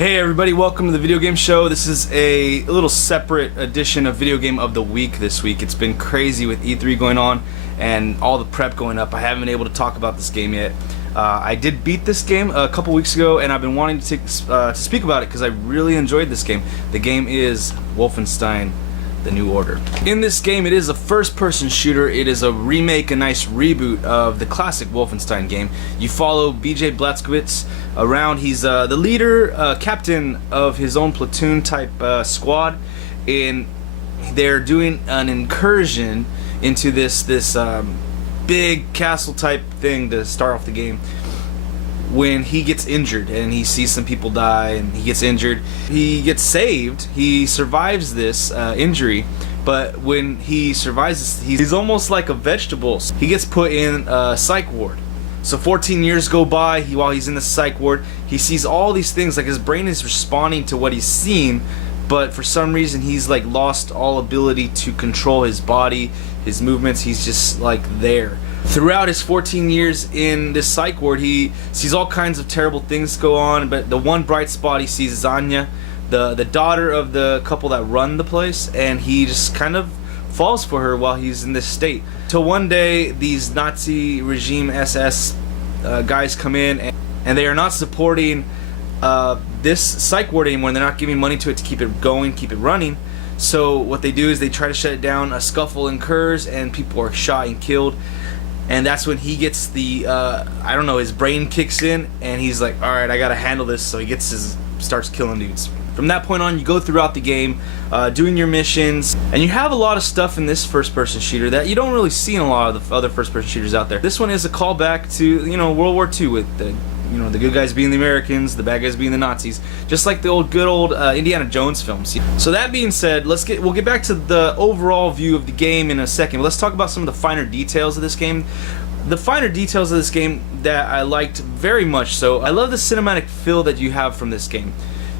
Hey everybody, welcome to the video game show. This is a little separate edition of Video Game of the Week this week. It's been crazy with E3 going on and all the prep going up. I haven't been able to talk about this game yet. I did beat this game a couple weeks ago and I've been wanting to speak about it because I really enjoyed this game. The game is Wolfenstein The New Order. In this game, it is a first-person shooter. It is a remake, a nice reboot of the classic Wolfenstein game. You follow BJ Blazkowicz around. He's the leader, captain of his own platoon type squad, and they're doing an incursion into this big castle type thing to start off the game. When he gets injured and he sees some people die and he gets injured, he gets saved. He survives this injury, but when he survives this, he's almost like a vegetable. He gets put in a psych ward. So 14 years go by. While he's in the psych ward, he sees all these things. Like his brain is responding to what he's seen, but for some reason he's like lost all ability to control his body, his movements. He's just like there. Throughout his 14 years in this psych ward, he sees all kinds of terrible things go on, but the one bright spot he sees is Anya, the daughter of the couple that run the place, and he just kind of falls for her while he's in this state. Till one day, these Nazi regime SS guys come in, and they are not supporting this psych ward anymore, and they're not giving money to it to keep it going, keep it running. So what they do is they try to shut it down. A scuffle occurs, and people are shot and killed. And that's when he gets the, I don't know, his brain kicks in, and he's like, alright, I gotta handle this, so he starts killing dudes. From that point on, you go throughout the game, doing your missions, and you have a lot of stuff in this first-person shooter that you don't really see in a lot of the other first-person shooters out there. This one is a callback to, World War II with the, the good guys being the Americans, the bad guys being the Nazis, just like the good old Indiana Jones films. So that being said, we'll get back to the overall view of the game in a second. But let's talk about some of the finer details of this game. The finer details of this game that I liked very much so. I love the cinematic feel that you have from this game.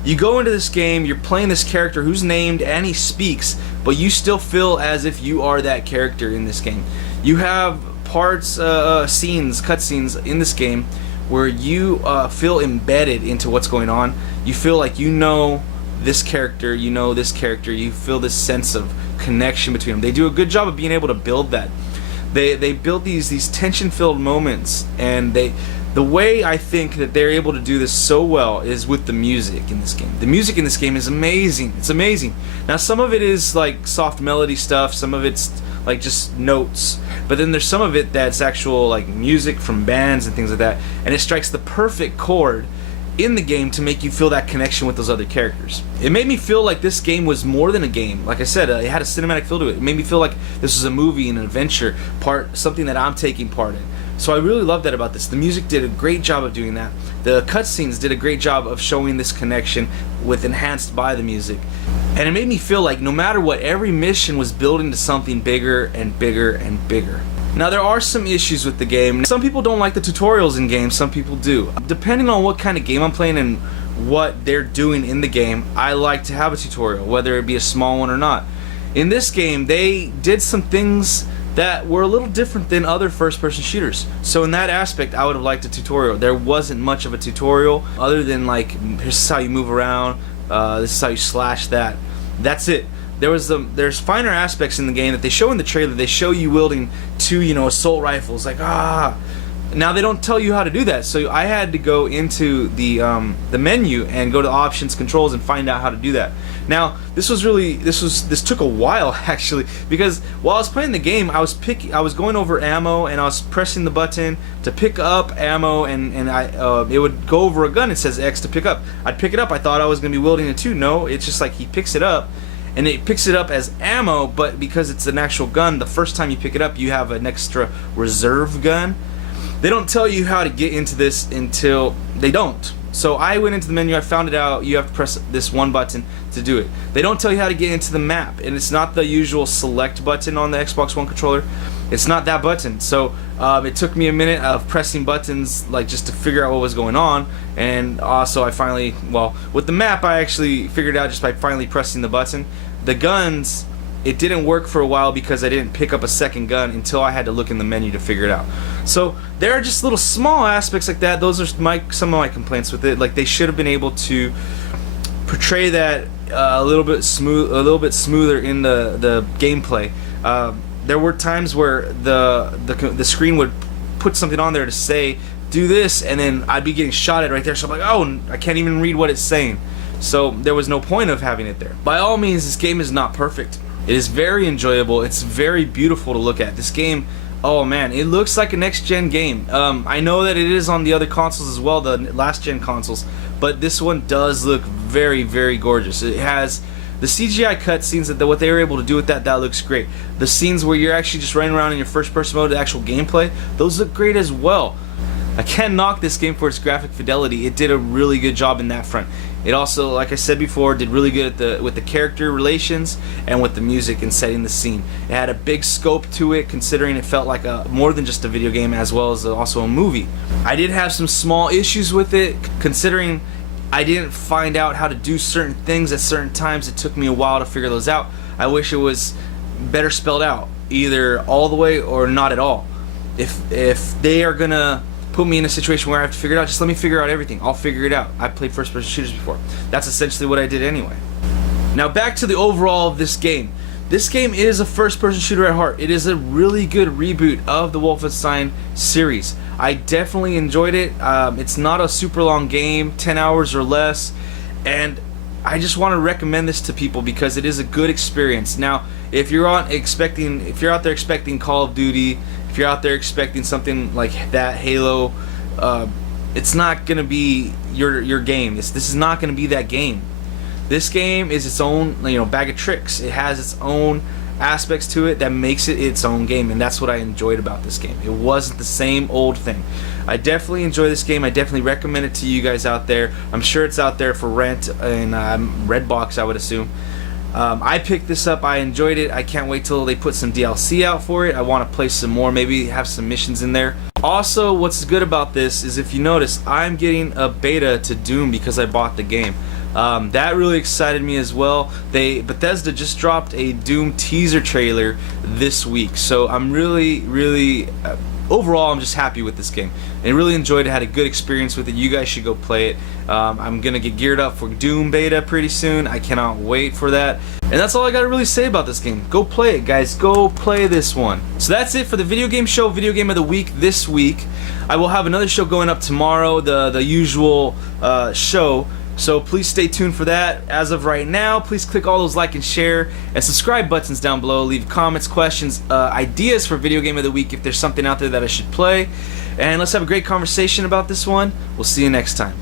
You go into this game, you're playing this character who's named and he speaks, but you still feel as if you are that character in this game. You have parts, cutscenes in this game where you feel embedded into what's going on. You feel like you know this character, you feel this sense of connection between them. They do a good job of being able to build that. They build these tension-filled moments, and the way I think that they're able to do this so well is with the music in this game. The music in this game is amazing. It's amazing. Now some of it is like soft melody stuff, some of it's like just notes, but then there's some of it that's actual like music from bands and things like that, and it strikes the perfect chord in the game to make you feel that connection with those other characters. It made me feel like this game was more than a game. Like I said, it had a cinematic feel to it. It made me feel like this was a movie, an adventure, something that I'm taking part in. So I really love that about this. The music did a great job of doing that. The cutscenes did a great job of showing this connection with enhanced by the music. And it made me feel like no matter what, every mission was building to something bigger and bigger and bigger. Now there are some issues with the game. Some people don't like the tutorials in games, some people do. Depending on what kind of game I'm playing and what they're doing in the game, I like to have a tutorial, whether it be a small one or not. In this game, they did some things that were a little different than other first-person shooters. So in that aspect, I would have liked a tutorial. There wasn't much of a tutorial other than like, here's how you move around, this is how you slash that. That's it. There's finer aspects in the game that they show in the trailer. They show you wielding two, assault rifles. Like, Now they don't tell you how to do that. So I had to go into the menu and go to options, controls, and find out how to do that. Now this took a while actually, because while I was playing the game, I was going over ammo and I was pressing the button to pick up ammo, and it would go over a gun. It says X to pick up. I'd pick it up. I thought I was gonna be wielding it too. No, it's just like he picks it up. And it picks it up as ammo, but because it's an actual gun, the first time you pick it up, you have an extra reserve gun. They don't tell you how to get into this until they don't. So I went into the menu, I found it out, you have to press this one button to do it. They don't tell you how to get into the map, and it's not the usual select button on the Xbox One controller. It's not that button. So it took me a minute of pressing buttons like just to figure out what was going on, and also I finally, with the map I actually figured out just by finally pressing the button. The guns, it didn't work for a while because I didn't pick up a second gun until I had to look in the menu to figure it out. So there are just little small aspects like that. Those are some of my complaints with it. Like they should have been able to portray that a little bit smoother in the gameplay. There were times where the screen would put something on there to say do this, and then I'd be getting shot at right there, so I'm like, oh, I can't even read what it's saying. So there was no point of having it there. By all means, this game is not perfect. It is very enjoyable. It's very beautiful to look at. This game, oh man, it looks like a next-gen game. I know that it is on the other consoles as well, the last-gen consoles, but this one does look very, very gorgeous. It has the CGI cutscenes, that what they were able to do with that looks great. The scenes where you're actually just running around in your first-person mode, the actual gameplay, those look great as well. I can't knock this game for its graphic fidelity. It did a really good job in that front. It also, like I said before, did really good with the character relations and with the music and setting the scene. It had a big scope to it, considering it felt like more than just a video game, as well as also a movie. I did have some small issues with it, considering I didn't find out how to do certain things at certain times. It took me a while to figure those out. I wish it was better spelled out, either all the way or not at all. If they are gonna put me in a situation where I have to figure it out, just let me figure out everything. I'll figure it out. I've played first-person shooters before. That's essentially what I did anyway. Now back to the overall of this game. This game is a first-person shooter at heart. It is a really good reboot of the Wolfenstein series. I definitely enjoyed it. It's not a super long game, 10 hours or less, and I just want to recommend this to people because it is a good experience. Now, if you're out there expecting Call of Duty, if you're out there expecting something like that, Halo, it's not gonna be your game. This is not gonna be that game. This game is its own, bag of tricks. It has its own aspects to it that makes it its own game, and that's what I enjoyed about this game. It wasn't the same old thing. I definitely enjoy this game. I definitely recommend it to you guys out there. I'm sure it's out there for rent in Redbox, I would assume. I picked this up. I enjoyed it. I can't wait till they put some DLC out for it. I want to play some more, maybe have some missions in there. Also, what's good about this is, if you notice, I'm getting a beta to Doom because I bought the game. That really excited me as well. Bethesda just dropped a Doom teaser trailer this week, so I'm really overall, I'm just happy with this game. I really enjoyed it, had a good experience with it. You guys should go play it. I'm gonna get geared up for Doom beta pretty soon. I cannot wait for that. And that's all I gotta really say about this game. Go play it, guys. Go play this one. So that's it for the video game show, video game of the week this week. I will have another show going up tomorrow, the usual show. So please stay tuned for that. As of right now, please click all those like and share and subscribe buttons down below. Leave comments, questions, ideas for video game of the week if there's something out there that I should play. And let's have a great conversation about this one. We'll see you next time.